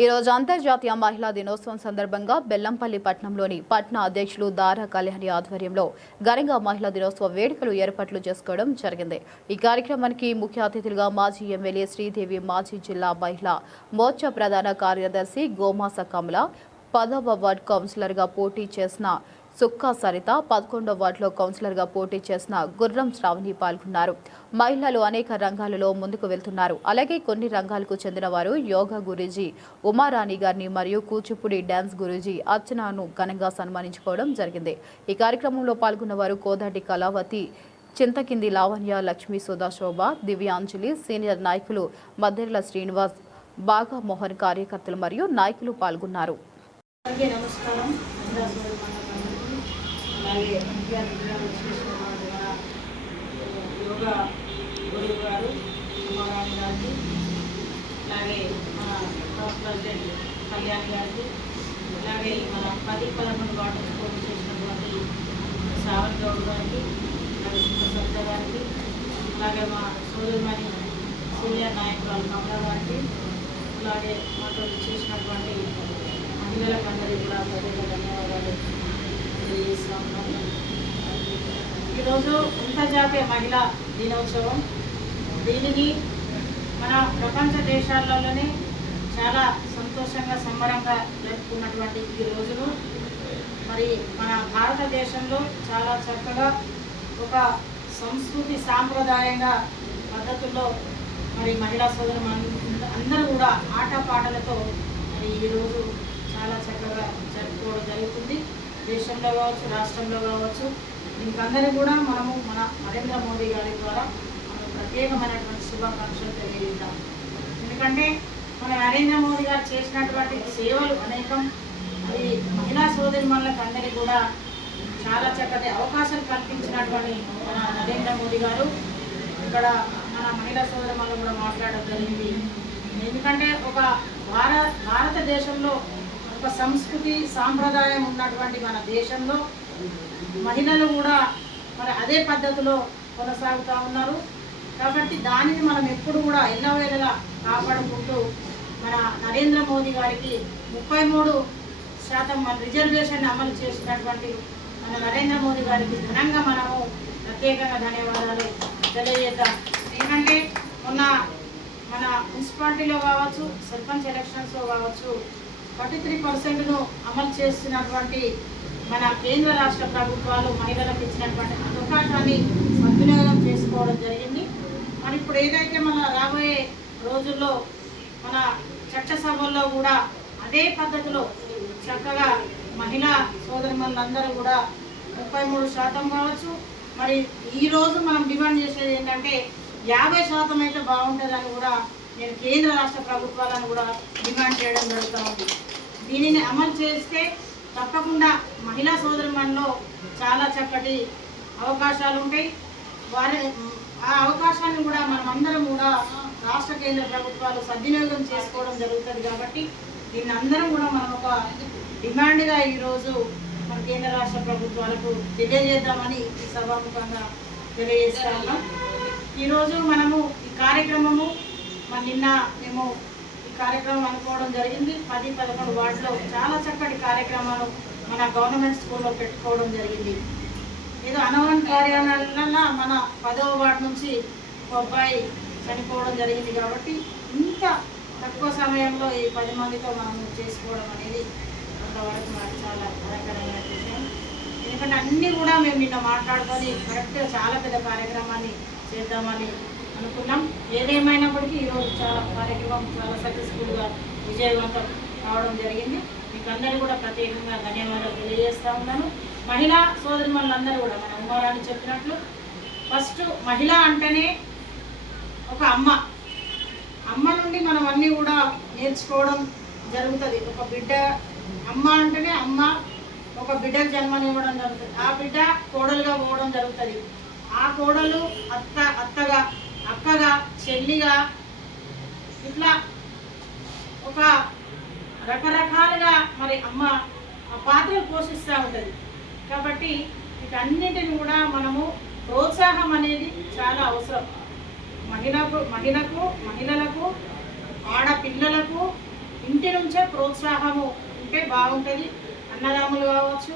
ఈ రోజు అంతర్జాతీయ మహిళా దినోత్సవం సందర్భంగా బెల్లంపల్లి పట్టణంలోని పట్టణ అధ్యక్షులు దారా కళ్యాణి ఆధ్వర్యంలో ఘనంగా మహిళా దినోత్సవ వేడుకలు ఏర్పాట్లు చేసుకోవడం జరిగింది। ఈ కార్యక్రమానికి ముఖ్య అతిథులుగా మాజీ ఎమ్మెల్యే శ్రీదేవి, మాజీ జిల్లా మహిళా మోర్చా ప్రధాన కార్యదర్శి గోమాస కమల, 10వ వార్డు కౌన్సిలర్గా పోటీ చేసిన సుక్కా సరిత, 11వ వార్డులో కౌన్సిలర్గా పోటీ చేసిన గుర్రం శ్రావణి పాల్గొన్నారు। మహిళలు అనేక రంగాలలో ముందుకు వెళ్తున్నారు। అలాగే కొన్ని రంగాలకు చెందిన వారు యోగా గురూజీ ఉమారాణి గారిని మరియు కూచిపూడి డాన్స్ గురూజీ అర్చనను ఘనంగా సన్మానించుకోవడం జరిగింది। ఈ కార్యక్రమంలో పాల్గొన్న వారు కోదాటి కళావతి, చింతకింది లావణ్య, లక్ష్మీ, సుధా, శోభ, దివ్యాంజలి, సీనియర్ నాయకులు మద్దెర్ల శ్రీనివాస్, బాగా మోహన్, కార్యకర్తలు మరియు నాయకులు పాల్గొన్నారు। అలాగే ముఖ్య అతిథిగా వచ్చేసినటువంటి మన యోగా గురువు గారు ఉమారాణి గారికి, అలాగే మన టౌన్ ప్రెసిడెంట్ కళ్యాణి గారికి, అలాగే మన 10-11 వార్డు పోటీ చేసినటువంటి శ్రావణ్ గౌడ్ గారికి, అలాగే సత్య గారికి, అలాగే మా సోదరిమణి సీనియర్ నాయకురాలు కమల గారికి, అలాగే మాతో చేసినటువంటి మహిళలకు అందరికీ కూడా ప్రత్యేక ధన్యవాదాలు తెలియజేస్తాము। ఈరోజు అంతర్జాతీయ మహిళా దినోత్సవం, దీనిని మన ప్రపంచ దేశాల్లోనే చాలా సంతోషంగా సంబరంగా జరుపుకున్నటువంటి ఈ రోజును మరి మన భారతదేశంలో చాలా చక్కగా ఒక సంస్కృతి సాంప్రదాయంగా పద్ధతుల్లో మరి మహిళా సోదరు అందరూ కూడా ఆటపాటలతో మరి ఈరోజు చాలా చక్కగా జరుపుకోవడం జరుగుతుంది। దేశంలో కావచ్చు, రాష్ట్రంలో కావచ్చు, ఇంకందరూ కూడా మనము మన నరేంద్ర మోదీ గారి ద్వారా మనం ప్రత్యేకమైనటువంటి శుభాకాంక్షలు తెలియజేద్దాం। ఎందుకంటే మన నరేంద్ర మోదీ గారు చేసినటువంటి సేవలు అనేకం, అది మహిళా సోదరిమణులకు అందరికీ కూడా చాలా చక్కటి అవకాశాలు కల్పించినటువంటి మన నరేంద్ర మోదీ గారు ఇక్కడ మన మహిళా సోదరిమణులు కూడా మాట్లాడడం జరిగింది। ఎందుకంటే ఒక భారతదేశంలో ఒక సంస్కృతి సాంప్రదాయం ఉన్నటువంటి మన దేశంలో మహిళలు కూడా మరి అదే పద్ధతిలో కొనసాగుతూ ఉన్నారు। కాబట్టి దానిని మనం ఎప్పుడు కూడా ఎల్లవేళలా కాపాడుకుంటూ మన నరేంద్ర మోదీ గారికి 33% మన రిజర్వేషన్ అమలు చేసినటువంటి మన నరేంద్ర మోదీ గారికి ఘనంగా మనము ప్రత్యేకంగా ధన్యవాదాలు తెలియజేద్దాం। ఎందుకంటే మొన్న మన మున్సిపాలిటీలో కావచ్చు, సర్పంచ్ ఎలక్షన్స్లో కావచ్చు 43%ను అమలు చేస్తున్నటువంటి మన కేంద్ర రాష్ట్ర ప్రభుత్వాలు మహిళలకు ఇచ్చినటువంటి అవకాశాన్ని సద్వినియోగం చేసుకోవడం జరిగింది। మరి ఇప్పుడు ఏదైతే మన రాబోయే రోజుల్లో మన చట్టసభల్లో కూడా అదే పద్ధతిలో చక్కగా మహిళా సోదరిమణులందరూ కూడా 33% కావచ్చు, మరి ఈరోజు మనం డిమాండ్ చేసేది ఏంటంటే 50% అయితే బాగుంటుందని కూడా నేను కేంద్ర రాష్ట్ర ప్రభుత్వాలను కూడా డిమాండ్ చేయడం జరుగుతూ ఉంది। దీనిని అమలు చేస్తే తప్పకుండా మహిళా సోదరిమణుల్లో చాలా చక్కటి అవకాశాలు ఉంటాయి। ఆ అవకాశాన్ని కూడా మనమందరం కూడా రాష్ట్ర కేంద్ర ప్రభుత్వాలు సద్వినియోగం చేసుకోవడం జరుగుతుంది। కాబట్టి దీన్ని అందరం కూడా మనం ఒక డిమాండ్గా ఈరోజు మన కేంద్ర రాష్ట్ర ప్రభుత్వాలకు తెలియజేద్దామని ఈ సభాముఖంగా తెలియజేస్తా ఉన్నాం। ఈరోజు మనము ఈ కార్యక్రమము నిన్న మేము ఈ కార్యక్రమం అనుకోవడం జరిగింది। 10-11 వార్డులో చాలా చక్కటి కార్యక్రమాలు మన గవర్నమెంట్ స్కూల్లో పెట్టుకోవడం జరిగింది। ఏదో అనవరణ కార్యాలయాల మన 10వ వార్డు నుంచి ఒక అబ్బాయి చనిపోవడం జరిగింది। కాబట్టి ఇంత తక్కువ సమయంలో ఈ 10 మందితో మనం చేసుకోవడం అనేది కొంతవరకు మనకు చాలా బాధాకరమైన విషయం। ఎందుకంటే అన్నీ కూడా మేము నిన్న మాట్లాడుకొని కరెక్ట్గా చాలా పెద్ద కార్యక్రమాన్ని చేద్దామని అనుకున్నాం। ఏదేమైనప్పటికీ ఈరోజు చాలా కార్యక్రమం చాలా సక్సెస్ఫుల్గా విజయవంతం కావడం జరిగింది। మీకు అందరూ కూడా ప్రత్యేకంగా ధన్యవాదాలు తెలియజేస్తూ ఉన్నాను। మహిళా సోదరిమణులందరూ కూడా మన ఉమారాణి చెప్పినట్లు ఫస్ట్ మహిళ అంటేనే ఒక అమ్మ నుండి మనం అన్నీ కూడా నేర్చుకోవడం జరుగుతుంది। ఒక బిడ్డ అమ్మ అంటేనే అమ్మ ఒక బిడ్డకు జన్మనివ్వడం జరుగుతుంది, ఆ బిడ్డ కోడలుగా పోవడం జరుగుతుంది, ఆ కోడలు అత్తగా, అక్కగా, చెల్లిగా, ఇట్లా ఒక రకరకాలుగా మరి అమ్మ ఆ పాత్రలు పోషిస్తూ ఉంటుంది। కాబట్టి వీటన్నిటిని కూడా మనము ప్రోత్సాహం అనేది చాలా అవసరం। మహిళలకు, ఆడపిల్లలకు, ఇంటి నుంచే ప్రోత్సాహము ఉంటే బాగుంటుంది. అన్నదమ్ములు కావచ్చు,